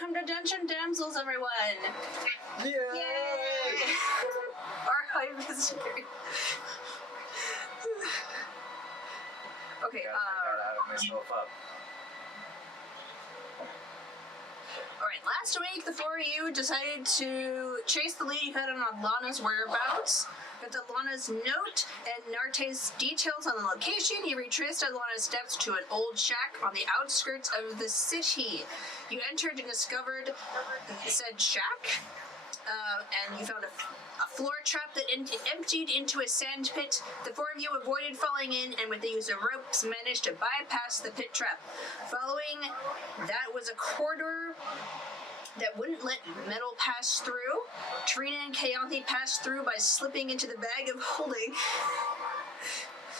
Welcome to Dungeon Damsels, everyone! Yay! Yay! Our high visitor. Okay, I gotta hype myself up. Alright, last week the four of you decided to chase the lead you had on Adlanna's whereabouts. With Adlanna's note and Narte's details on the location, you retraced Adlanna's steps to an old shack on the outskirts of the city. You entered and discovered said shack, and you found a floor trap that emptied into a sand pit. The four of you avoided falling in, and with the use of ropes, managed to bypass the pit trap. Following that was a corridor that wouldn't let metal pass through. Tarina and Keyanthi passed through by slipping into the bag of holding.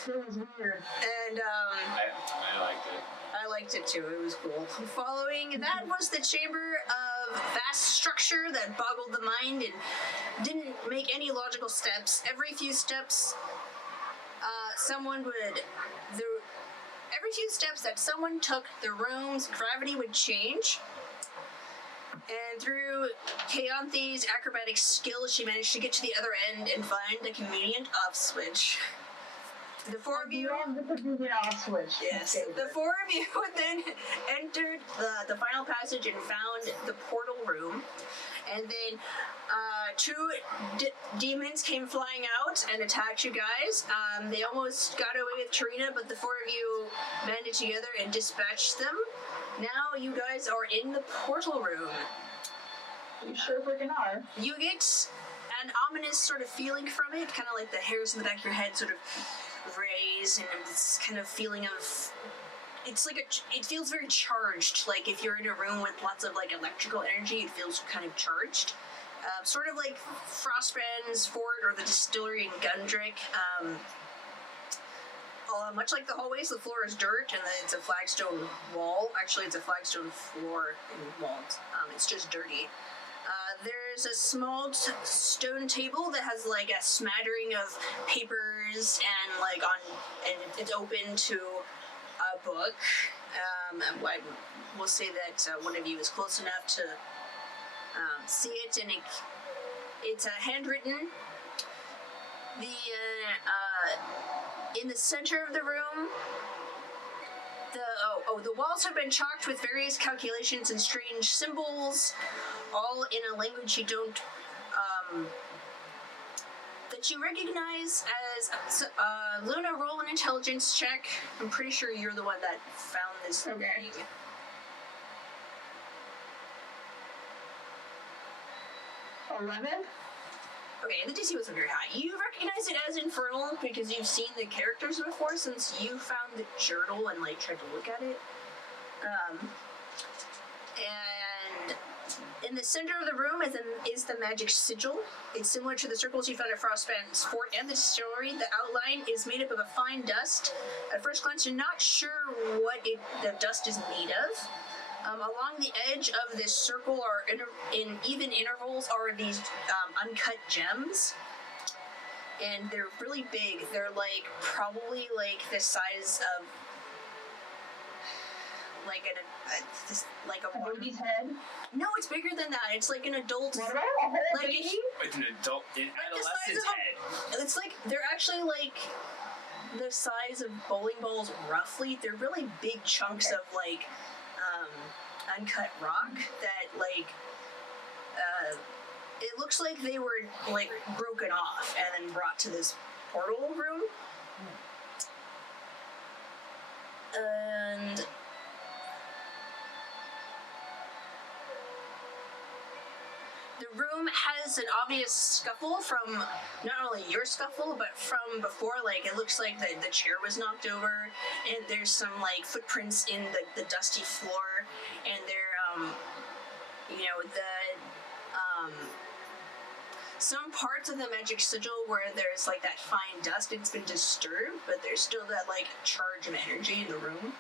It was weird. And, I liked it. I liked it too, it was cool. Following that was the chamber of vast structure that boggled the mind and didn't make any logical steps. Every few steps, every few steps that someone took, the room's gravity would change. And through Keyanthi's acrobatic skills, she managed to get to the other end and find a convenient off switch. The four of you... the convenient off switch. Yes. The four of you then entered the final passage and found the portal room. And then two demons came flying out and attacked you guys. They almost got away with Tarina, but the four of you banded together and dispatched them. Now you guys are in the portal room. You sure freaking are. You get an ominous sort of feeling from it, kind of like the hairs in the back of your head sort of raise, and this kind of feeling of... It's like it feels very charged, like if you're in a room with lots of like electrical energy, it feels kind of charged. Sort of like Frostbrand's fort or the distillery in Gundrick. Much like the hallways, the floor is dirt and it's a flagstone wall. Actually, it's a flagstone floor and walls. It's just dirty. There's a small stone table that has like a smattering of papers and it's open to a book. We'll say that one of you is close enough to see it, and it's handwritten. In the center of the room, the walls have been chalked with various calculations and strange symbols, all in a language you don't, that you recognize as, Luna, roll an intelligence check. I'm pretty sure you're the one that found this thing. 11? Okay, the DC wasn't very high. You recognize it as infernal because you've seen the characters before since you found the journal and like tried to look at it. And in the center of the room is the Magic Sigil. It's similar to the circles you found at Frostbrand's fort and the distillery. The outline is made up of a fine dust. At first glance, you're not sure what the dust is made of. Along the edge of this circle, or in even intervals, are these uncut gems, and they're really big. They're like probably like the size of like a baby's head. No, it's bigger than that. It's like an adult. What about a whole like baby? It's an adult, an adolescent's head. It's like they're actually like the size of bowling balls, roughly. They're really big chunks of like. Uncut rock that like it looks like they were like broken off and then brought to this portal room. And the room has an obvious scuffle from not only your scuffle, but from before. Like, it looks like the chair was knocked over, and there's some, like, footprints in the dusty floor, and they're, some parts of the Magic Sigil where there's, like, that fine dust, it's been disturbed, but there's still that, like, charge of energy in the room.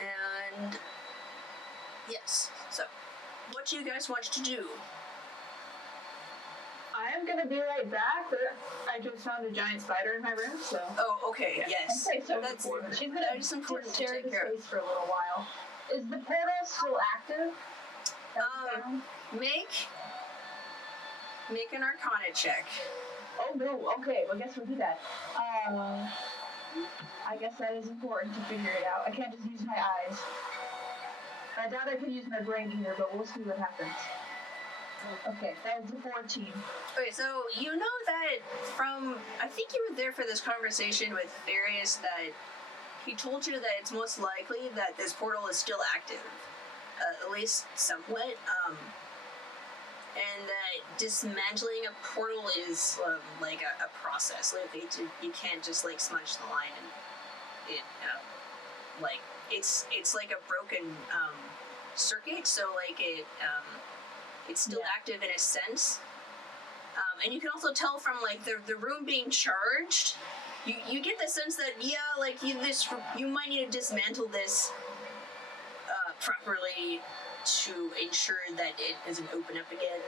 And, yes, so... What do you guys want to do? I am gonna be right back, but I just found a giant spider in my room, so... Oh, okay, yes. Okay, so that's important. She's gonna that is important to stare take at care space of. for a little while. Is the portal still active? Make an Arcana check. Oh no, okay, well I guess we'll do that. I guess that is important to figure it out. I can't just use my eyes. I doubt I could use my brain either, but we'll see what happens. Okay, that was a 14. Okay, so you know that I think you were there for this conversation with Various, that he told you that it's most likely that this portal is still active. At least somewhat. And that dismantling a portal is like a process. Like you can't just like smudge the line and it like it's like a broken circuit. So like it's still active in a sense. And you can also tell from like the room being charged. You get the sense that like you might need to dismantle this properly to ensure that it doesn't open up again.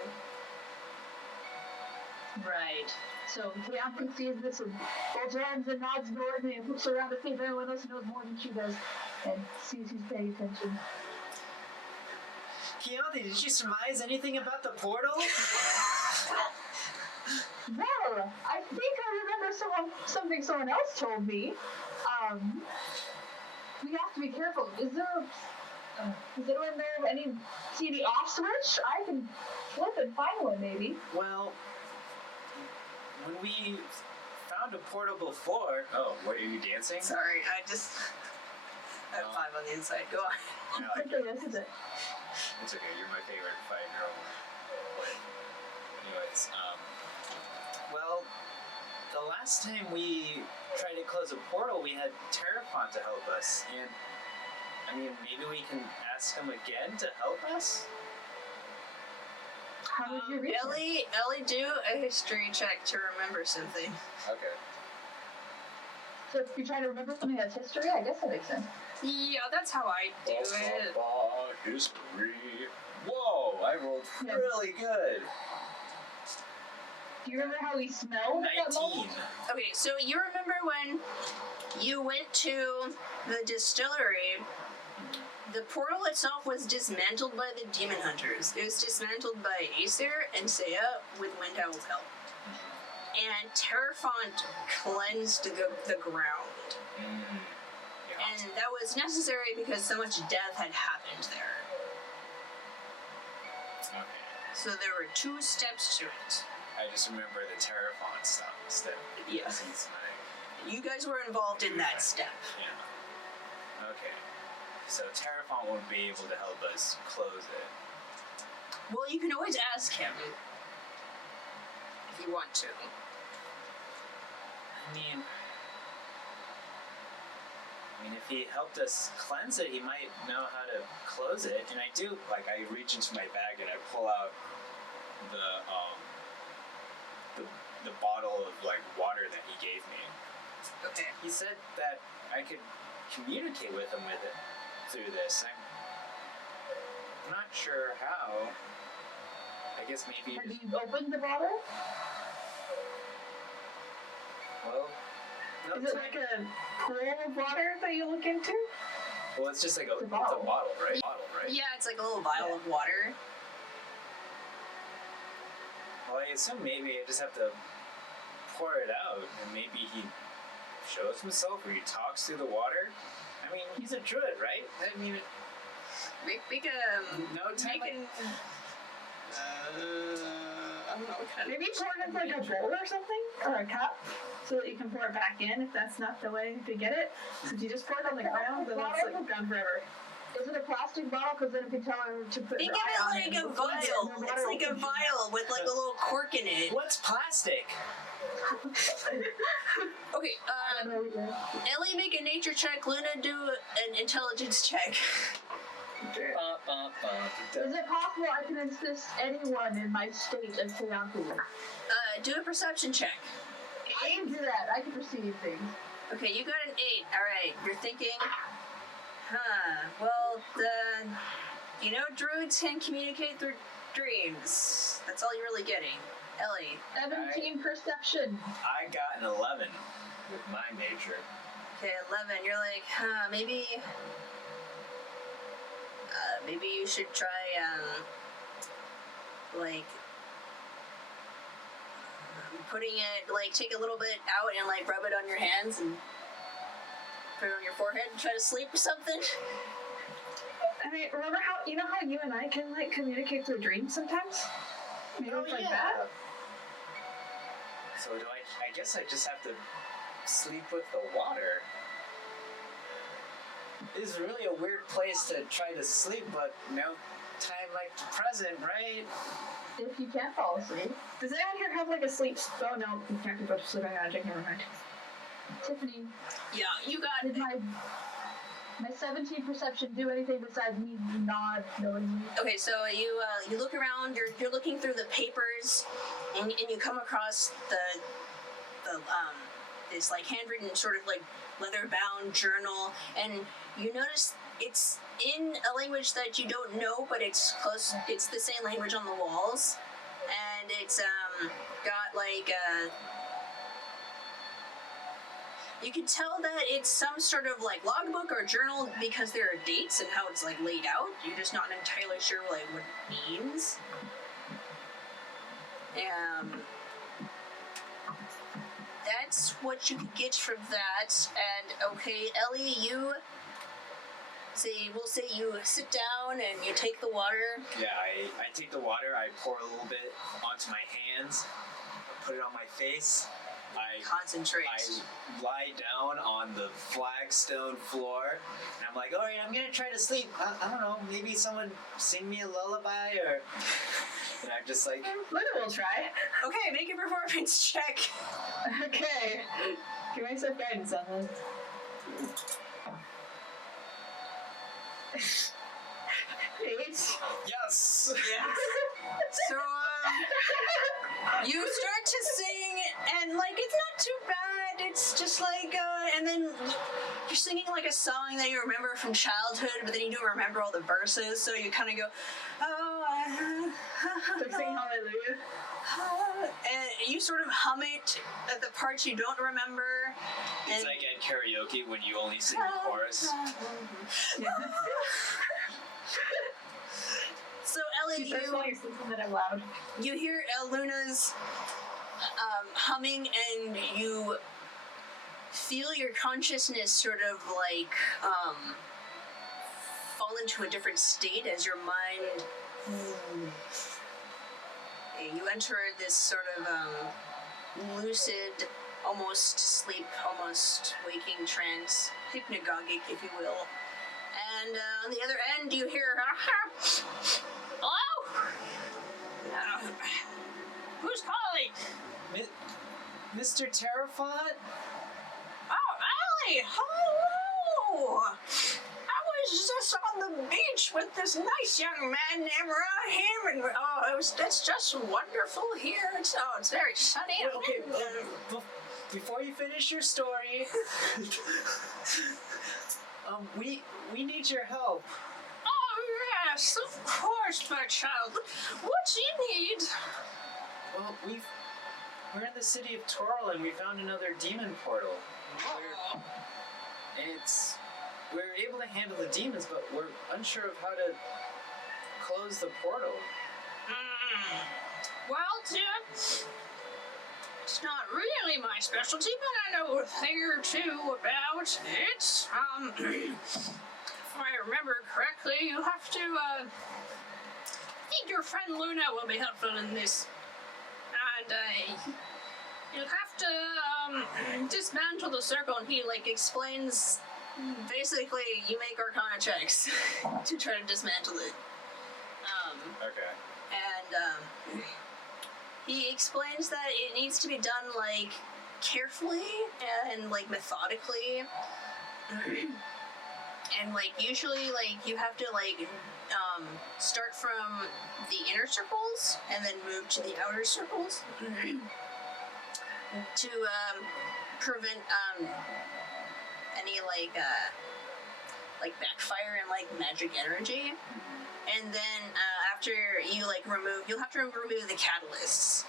Right. So Keyanthi sees this and folds her hands and nods northly and looks around to see if anyone else knows more than she does and sees who's paying attention. Keyanthi, did you surmise anything about the portal? Well, I think I remember something someone else told me. We have to be careful. Does anyone know see the off switch? I can flip and find one, maybe. Well, when we found a portal before... Oh, what, are you dancing? Sorry, I have 5 on the inside. Go on. No, I Okay, this is it. It's okay, you're my favorite fight girl. But anyways, Well, the last time we tried to close a portal, we had Terrafont to help us, and I mean, maybe we can ask him again to help us? How did you reach it? Ellie, do a history check to remember something. okay. So if you try to remember something that's history, I guess that makes sense. Yeah, that's how I do it. History. Whoa, I rolled Yeah. really good. Do you remember how we smelled at that 19. moment? Okay, so you remember when you went to the distillery, the portal itself was dismantled by the demon hunters. It was dismantled by Aesir and Seiya with Windhowl's help. And Terrafont cleansed the ground. Yeah. And that was necessary because so much death had happened there. Okay. So there were 2 steps to it. I just remember the Terrafont stuff. Yeah. Since You guys were involved in that step. Yeah. Okay. So Terrafont won't be able to help us close it. Well, you can always ask him if you want to. I mean, if he helped us cleanse it, he might know how to close it. And I do, like, I reach into my bag and I pull out the bottle of, like, water that he gave me. Okay. He said that I could communicate with him with it through this. I'm not sure how. I guess maybe... Have you opened the bottle? Well... No, Is it like a pool of water that you look into? Well, it's just like It's a bottle. right? Bottle, right? Yeah, it's like a little vial of water. Well, I assume maybe I just have to pour it out, and maybe he shows himself or he talks through the water. I mean, he's a druid, right? I mean, Make no time. I don't know what kind Maybe pour it into like a bowl or something? Or a cup? So that you can pour it back in if that's not the way to get it. Since you just pour it on the ground, then it's like gone forever. Is it a plastic bottle? Because then if you tell her to put Think her eye on of it like it, a vial. It's like a vial with like a little cork in it. What's plastic? Okay, Ellie, make a nature check. Luna, do an intelligence check. Is it possible I can assist anyone in my state of Keyanthi? Do a perception check. I can do that. I can perceive things. Okay, you got an 8. Alright, you're thinking, well, druids can communicate through dreams. That's all you're really getting. Ellie. 17 perception. I got an 11 with my nature. Okay, 11. You're like, maybe maybe you should try, like, putting it, like, take a little bit out and, like, rub it on your hands and put it on your forehead and try to sleep or something. I mean, remember how you and I can, like, communicate through dreams sometimes? Maybe it's like that? So do I guess I just have to sleep with the water. This is really a weird place to try to sleep, but no time like the present, right? If you can't fall asleep. Does anyone here have, like, a sleep... Oh, no, you can't go to sleep by magic, never mind. Tiffany. Yeah, you got Did my 17 perception do anything besides me nod knowingly? Okay, so you look around. You're looking through the papers, and you come across the this like handwritten sort of like leather bound journal, and you notice it's in a language that you don't know, but it's close. It's the same language on the walls, and it's got like you can tell that it's some sort of like logbook or journal because there are dates and how it's like laid out. You're just not entirely sure like what it means. That's what you could get from that. And okay, Ellie, we'll say you sit down and you take the water. Yeah, I take the water, I pour a little bit onto my hands, put it on my face. I concentrate. I lie down on the flagstone floor, and I'm like, all right, I'm gonna try to sleep. I don't know, maybe someone sing me a lullaby, or... And I'm just like... Luna will try. Okay, make a performance check. Okay. Give myself guidance on this. 8. Yes! Yes. So, you start to sing, and, like, it's not too bad. It's just like, and then you're singing, like, a song that you remember from childhood, but then you don't remember all the verses, so you kind of go, Like singing Hallelujah. and you sort of hum it at the parts you don't remember. It's like at karaoke when you only sing the chorus. So Ellie, you hear Luna's humming, and you feel your consciousness sort of like fall into a different state as your mind. You enter this sort of lucid, almost sleep, almost waking trance, hypnagogic, if you will. And on the other end, you hear, hello? Who's calling? Mr. Terrafont? Oh, Ellie! Hello! I was just on the beach with this nice young man named Rahim, and it's just wonderful here. It's very sunny. Okay, before you finish your story, we need your help. Oh yes, of course, my child. What do you need? Well, we're in the city of Toril, and we found another demon portal. We're able to handle the demons, but we're unsure of how to close the portal. Well, dear, it's not really my specialty, but I know a thing or two about it. If I remember correctly, you have to, I think your friend Luna will be helpful in this. And, you'll have to, dismantle the circle, and he, like, explains, basically, you make Arcana checks to try to dismantle it. Okay. And, he explains that it needs to be done, like, carefully and, like, methodically. And, like, usually, like, you have to, like, start from the inner circles and then move to the outer circles to, prevent, any, like backfire and, like, magic energy. And then, after you, like, you'll have to remove the catalysts.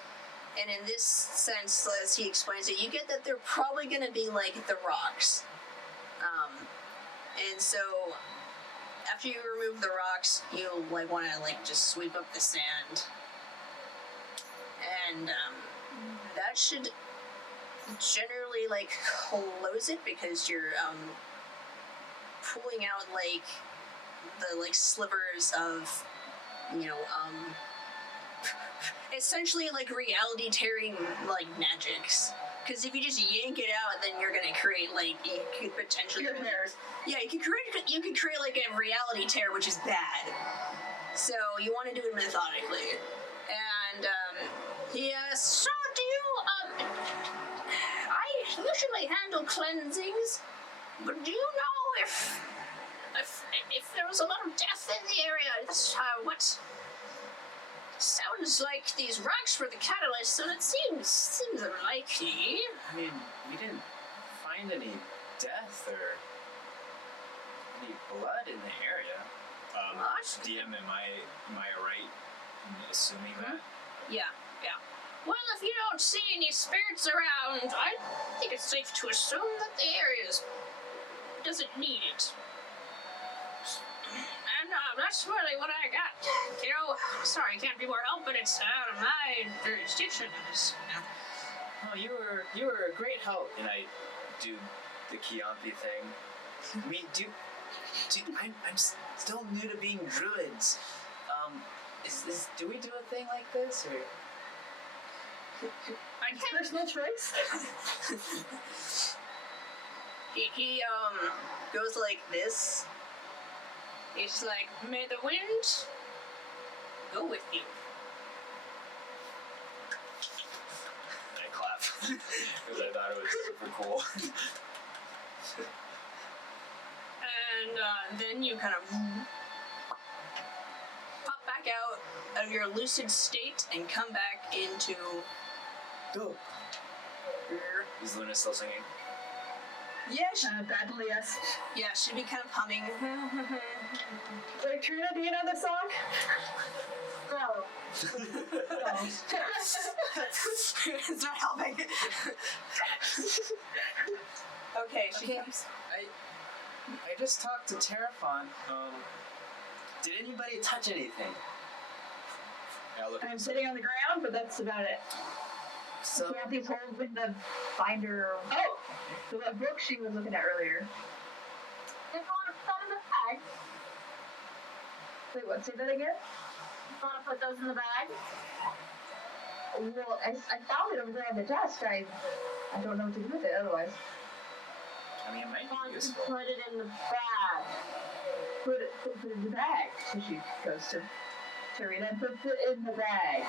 And in this sense, as he explains it, you get that they're probably gonna be, like, the rocks. And so, after you remove the rocks, you like want to like just sweep up the sand, and that should generally like close it because you're pulling out like the like slivers of essentially like reality tearing like magics. Because if you just yank it out, then you're gonna create like you could potentially yeah, you could create like a reality tear, which is bad. So you want to do it methodically. And so do you I usually handle cleansings, but do you know if there was a lot of death in the area? It's what sounds like these rocks were the catalyst, so it seems unlikely. I mean, we didn't find any death or any blood in the area. DM, am I right in assuming that? Yeah. Well, if you don't see any spirits around, I think it's safe to assume that the area doesn't need it. And that's really what I got. Sorry, can't be more help, but it's out of my jurisdiction. Oh, you were a great help. And I do the Keyanthi thing. I'm still new to being druids. Do we do a thing like this, or? Personal choice. he goes like this. He's like, may the wind go with you. I clap because I thought it was super cool. And then you kind of pop back out of your lucid state and come back into. Go. Is Luna still singing? Yeah, badly, yes. yeah, she'd be kind of humming. Wait, Trina, do you know this song? No. It's not helping. Okay, she comes. I just talked to Terrafon. Did anybody touch anything? I'm sitting on the ground, but that's about it. So Keyanthi told with the binder. Oh, the book she was looking at earlier. Did you want to put that in the bag? Wait, what? Say that again? You want to put those in the bag? Well, I found it over there on the desk. I don't know what to do with it otherwise. I mean, it might Want be to useful. put it in the bag? Put it in the bag. So she goes to Tarina and puts it in the bag.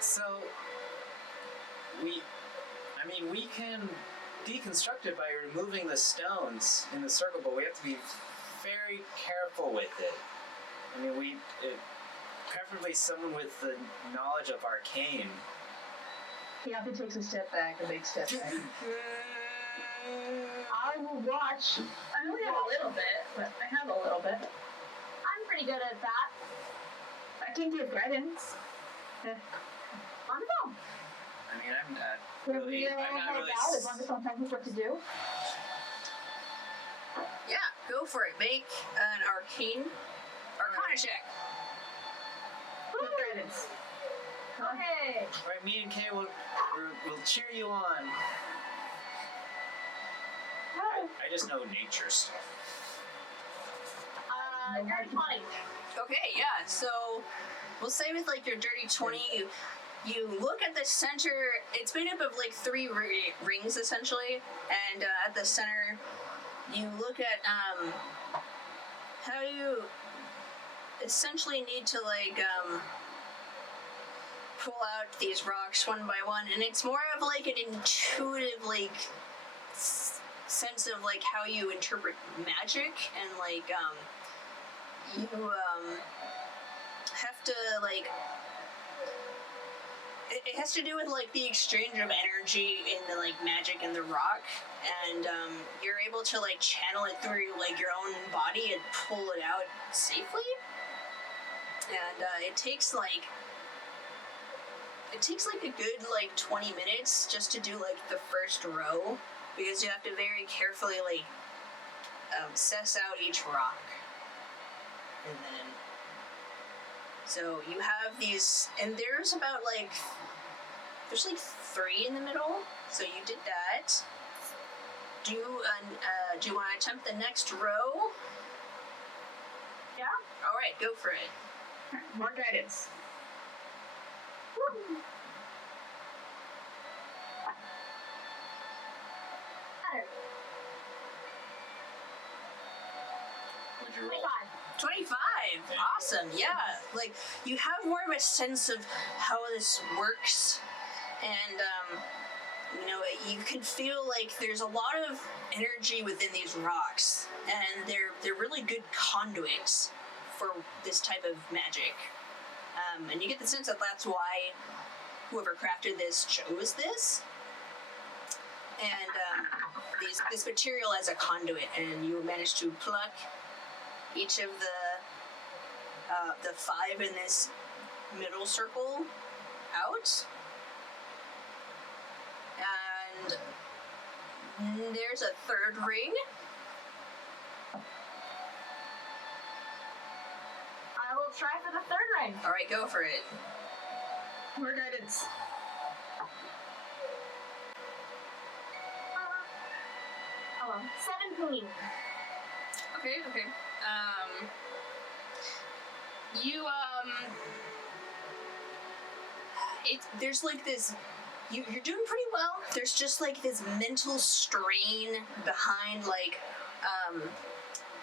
So we can deconstruct it by removing the stones in the circle, but we have to be very careful with it. I mean, preferably someone with the knowledge of arcane. Keyanthi takes a step back, a big step back. I will watch. I only have a little bit, but I have a little bit. I'm pretty good at that. I can give guidance. Wonderful. I mean, I'm not Can really. we I'm not help really. out as long as someone tells us what to do? Yeah, go for it. Make an arcana check. With guidance. Okay. All right, me and Kay will cheer you on. I just know nature stuff. Dirty 20. Okay, yeah, so we'll say with like your dirty 20, you look at the center. It's made up of like 3 rings essentially, and at the center you look at how you essentially need to like pull out these rocks one by one, and it's more of like an intuitive like sense of like how you interpret magic, and like you have to like it has to do with like the exchange of energy in the like magic and the rock, and you're able to like channel it through like your own body and pull it out safely. And it takes like a good like 20 minutes just to do like the first row, because you have to very carefully like suss out each rock. And then, so you have these, and there's about there's 3 in the middle. So you did that. Do you want to attempt the next row? Yeah. All right, go for it. More guidance. Woo. Better. Would you roll? 25. 25. Awesome. Yeah. Like you have more of a sense of how this works, and you can feel like there's a lot of energy within these rocks, and they're really good conduits for this type of magic. And you get the sense that that's why whoever crafted this chose this. And this material as a conduit, and you managed to pluck each of the 5 in this middle circle out. And there's a 3rd ring. I will try for the 3rd ring. All right, go for it. More guidance. Hello. 17. Okay. There's like this. You're doing pretty well. There's just like this mental strain behind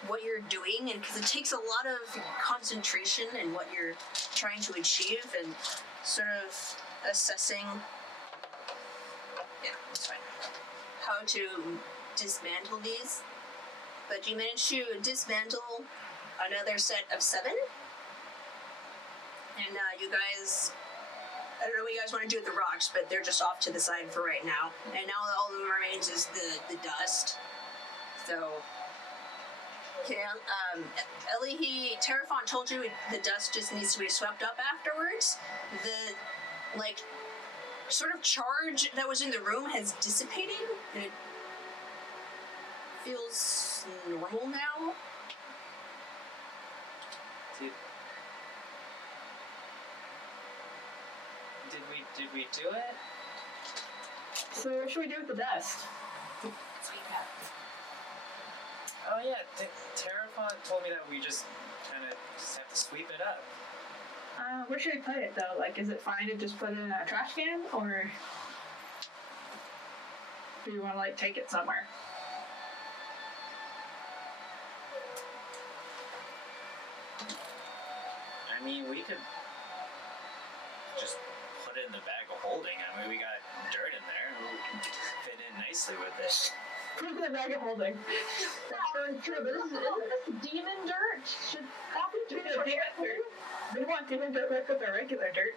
what you're doing, and because it takes a lot of concentration in what you're trying to achieve, and sort of assessing. Yeah, that's fine. How to dismantle these, but you managed to dismantle another set of 7, and you guys. I don't know what you guys want to do with the rocks, but they're just off to the side for right now. And now all that remains is the dust. So, Ellie, Terrafont told you the dust just needs to be swept up afterwards. The, sort of charge that was in the room has dissipated, and it feels normal now. Did we do it? So what should we do with the dust? Oh yeah, Terrafont told me that we just kind of have to sweep it up. Where should we put it though? Like, is it fine to just put it in a trash can, or do you want to take it somewhere? I mean, we could just put it in the bag of holding. I mean, we got dirt in there. We can fit in nicely with it. Put it in the bag of holding. That's very true, but this is Demon dirt. Should that be demon dirt. We want demon dirt with our regular dirt.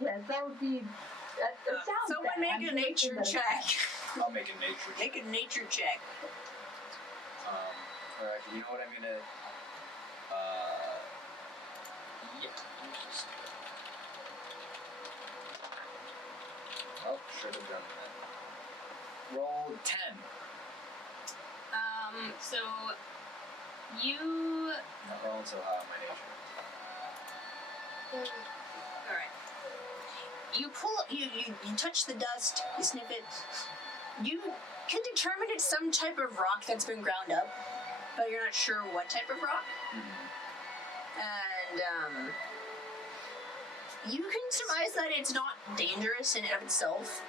Yes, that would be. It sounds Someone bad. make a nature check. I'll make a nature check. Make a nature check. Alright, you know what I'm gonna... yeah. Oh, should have done that. Roll 10. So you. Not rolling so high on my nature. All right. You pull. You touch the dust. You sniff it. You can determine it's some type of rock that's been ground up, but you're not sure what type of rock. And you can surmise that it's not dangerous in and of itself,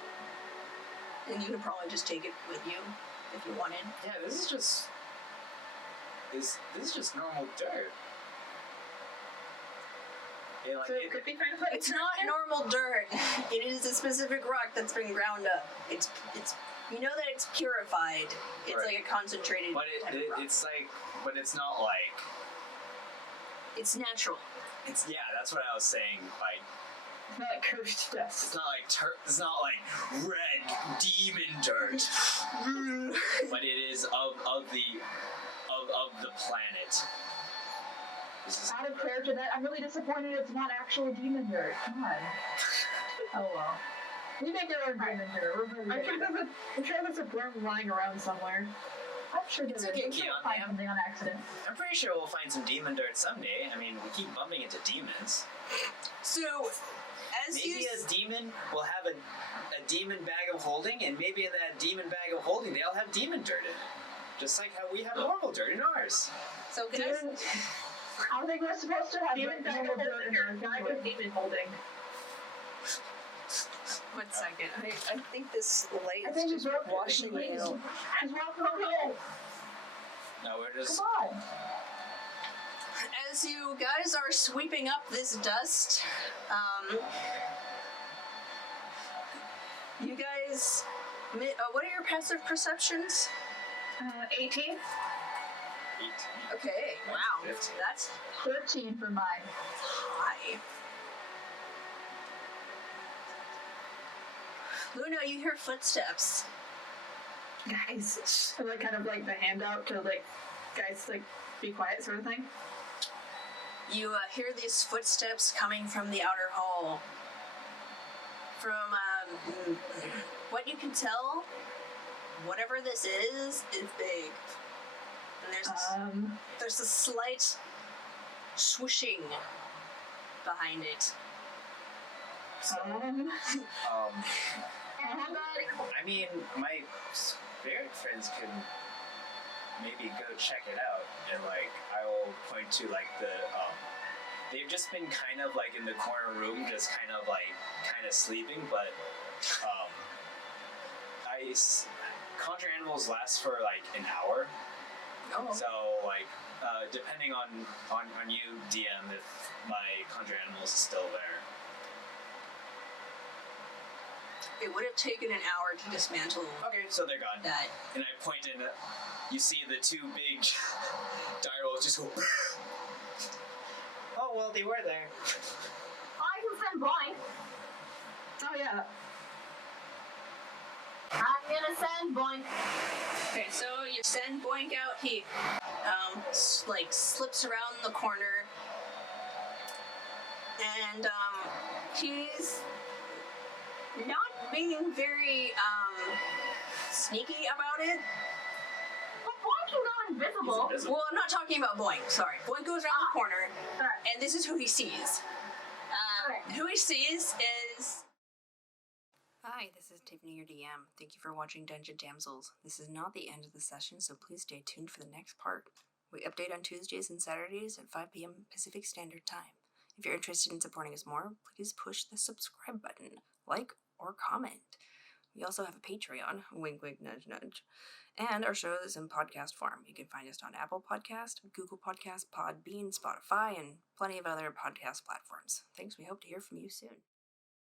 and you could probably just take it with you if you wanted. Yeah, this is just... This is just normal dirt. Yeah, So it could be fine to put. It's not normal dirt. It is a specific rock that's been ground up. It's you know that it's purified. It's Right. like a concentrated. But type of rock. it's like... But it's not like... It's natural. It's... Yeah, that's what I was saying. Like... It's not like cursed dust. It's not like it's not like red demon dirt, but it is of the planet. This is Out of character, that I'm really disappointed it's not actual demon dirt. Come on. Oh well. We make our own demon dirt. I'm sure there's a worm lying around somewhere. I'm sure It's there okay, is. We'll Keyanthi. find something on accident. I'm pretty sure we'll find some demon dirt someday. I mean, we keep bumping into demons. So, as Maybe a demon will have a demon bag of holding, and maybe in that demon bag of holding, they'll have demon dirt in it. Just like how we have normal dirt in ours. So guys, I don't think we're supposed to have Demon bag of holding or bag of demon holding. 1 second. I think this light I is think just we broke it. washing me out. Just walk over. No, we're just. Come on. As you guys are sweeping up this dust, you guys, what are your passive perceptions? 18. 18. Okay, wow, 15. that's 13 for mine. high. Luna, you hear footsteps. Guys. So like kind of like the handout to like, guys, like, be quiet sort of thing. You hear these footsteps coming from the outer hall. From what you can tell, whatever this is big. And there's a slight swooshing behind it. I mean, my spirit friends can maybe go check it out, and like I will point to like the they've just been kind of like in the corner room, just kind of sleeping, but conjure animals last for like an hour. Oh. So like depending on you, DM, if my conjure animals is still there. It would have taken an hour to dismantle Okay, so they're gone. that. And I point in, you see the two big dire wolves just go. Oh, well, they were there. I can send blind. Oh yeah. I'm gonna send blind. Okay, so you send Boink out. He slips around the corner, and he's not being very sneaky about it. But blind can go invisible. He's invisible. Well, I'm not talking about Boink. Sorry, Boink goes around the corner, Alright. and this is who he sees. Who he sees is. Hi, this is Tiffany, your DM. Thank you for watching Dungeon Damsels. This is not the end of the session, so please stay tuned for the next part. We update on Tuesdays and Saturdays at 5 p.m. Pacific Standard Time. If you're interested in supporting us more, please push the subscribe button, like, or comment. We also have a Patreon, wink wink nudge nudge, and our show is in podcast form. You can find us on Apple Podcast, Google Podcast, Podbean, Spotify, and plenty of other podcast platforms. Thanks, we hope to hear from you soon.